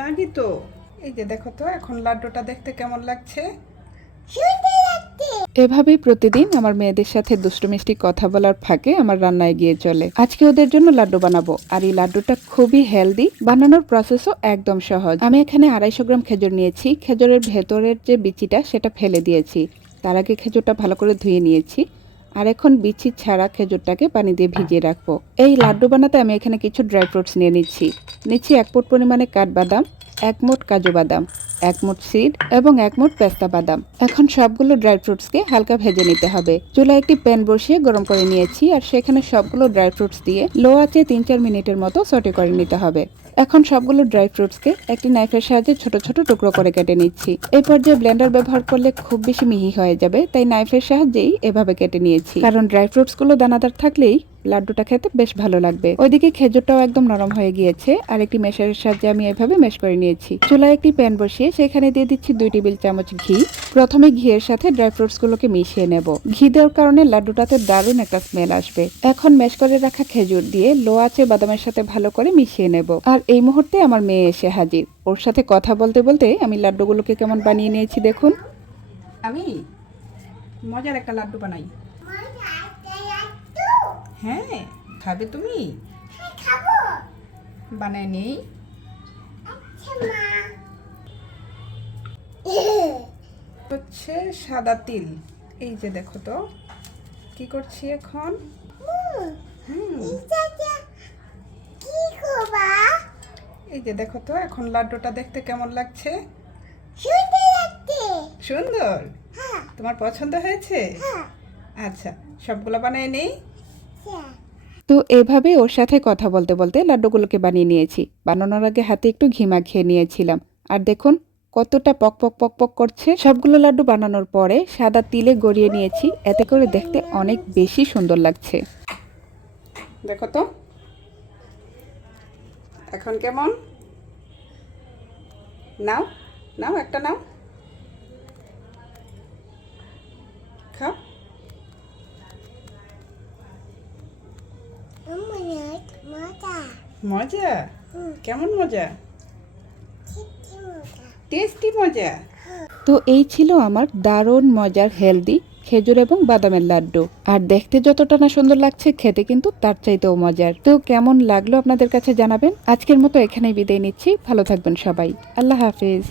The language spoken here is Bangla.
লাগি তো। এই যে দেখো তো এখন লাড্ডুটা দেখতে কেমন লাগছে। এভাবেই প্রতিদিন আমার মেয়েদের সাথে দুষ্টু মিষ্টি কথা বলার ফাঁকে আমার রান্না এগিয়ে চলে। আজকে ওদের জন্য লাড্ডু বানাবো, আর এই লাড্ডুটা খুবই হেলদি, বানানোর প্রসেসও একদম সহজ। আমি এখানে 250 গ্রাম খেজুর নিয়েছি। খেজুরের ভেতরের যে বিচিটা সেটা ফেলে দিয়েছি। তার আগে খেজুরটা ভালো করে ধুয়ে নিয়েছি। আর এখন বিচি ছাড়া খেজুরটাকে পানি দিয়ে ভিজিয়ে রাখবো। এই লাড্ডু বানাতে আমি এখানে কিছু ড্রাই ফ্রুটস নিয়ে নিচ্ছি 1 মুঠ পরিমাণে কাঠবাদাম, 1 মুঠ কাজু বাদাম, 1 মুঠ সিড এবং 1 মুঠ পেস্তা বাদাম। এখন সবগুলো ড্রাই ফ্রুটসকে হালকা ভেজে নিতে হবে। চুলায় একটি প্যান বসিয়ে গরম করে নিয়েছি, আর সেখানে সবগুলো ড্রাই ফ্রুটস দিয়ে লো আঁচে 3-4 মিনিটের মতো সটে করে নিতে হবে। এখন সবগুলো ড্রাই ফ্রুটসকে একটি নাইফের সাহায্যে ছোট ছোট টুকরো করে কেটে নিচ্ছি। এই পর্যায়ে ব্লেন্ডার ব্যবহার করলে খুব বেশি মিহি হয়ে যাবে, তাই নাইফের সাহায্যেই এভাবে কেটে নিয়েছি। কারণ ড্রাই ফ্রুটস গুলো দানাদার থাকলেই লাড্ডুটা খেতে বেশ ভালো লাগবে। ওইদিকে খেজুরটাও একদম নরম হয়ে গিয়েছে, আর একটি মেশারের সাহায্যে আমি এভাবে মেশ করে নিয়েছি। চুলায় একটি প্যান বসিয়ে সেখানে দিয়ে দিচ্ছি 2 টেবিল চামচ ঘি। প্রথমে ঘিয়ের সাথে ড্রাই ফ্রুটস গুলোকে মিশিয়ে নেব। ঘি দেওয়ার কারণে লাড্ডুটাতে দারুণ একটা স্মেল আসবে। এখন মেশ করে রাখা খেজুর দিয়ে লো আঁচে বাদামের সাথে ভালো করে মিশিয়ে নেব। আর এই মুহূর্তে আমার মেয়ে এসে হাজির। ওর সাথে কথা বলতে বলতে আমি লাড্ডুগুলোকে কেমন বানিয়ে নিয়েছি দেখুন। আমি মজার একটা লাড্ডু বানাই। হ্যাঁ, খাবে তুমি? বানায় নেই। হচ্ছে সাদা তিল। এই যে দেখো তো কি করছি এখন। এই যে দেখো তো এখন লাড্ডুটা দেখতে কেমন লাগছে। সুন্দর। তোমার পছন্দ হয়েছে? আচ্ছা, সবগুলো বানায় নেই। তো এভাবে ওর সাথে কথা বলতে বলতে লাড্ডুগুলোকে বানিয়ে নিয়েছি। বানানোর আগে হাতে একটু ঘি মাখিয়ে নিয়েছিলাম। আর দেখুন কতটা পক পক পক পক করছে। সবগুলো লাড্ডু বানানোর পরে সাদা তিলে গড়িয়ে নিয়েছি, এতে করে দেখতে অনেক বেশি সুন্দর লাগছে। দেখো তো এখন কেমন। নাও নাও, একটা নাও, খাও। মজা? কেমন মজা? টেস্টি মজা। তো এই ছিল আমার দারুণ মজার হেলদি খেজুর এবং বাদামের লাড্ডু। আর দেখতে যতটা না সুন্দর লাগছে, খেতে কিন্তু তার চাইতেও মজার। তো কেমন লাগলো আপনাদের কাছে জানাবেন। আজকের মতো এখানেই বিদায় নিচ্ছি। ভালো থাকবেন সবাই। আল্লাহ হাফেজ।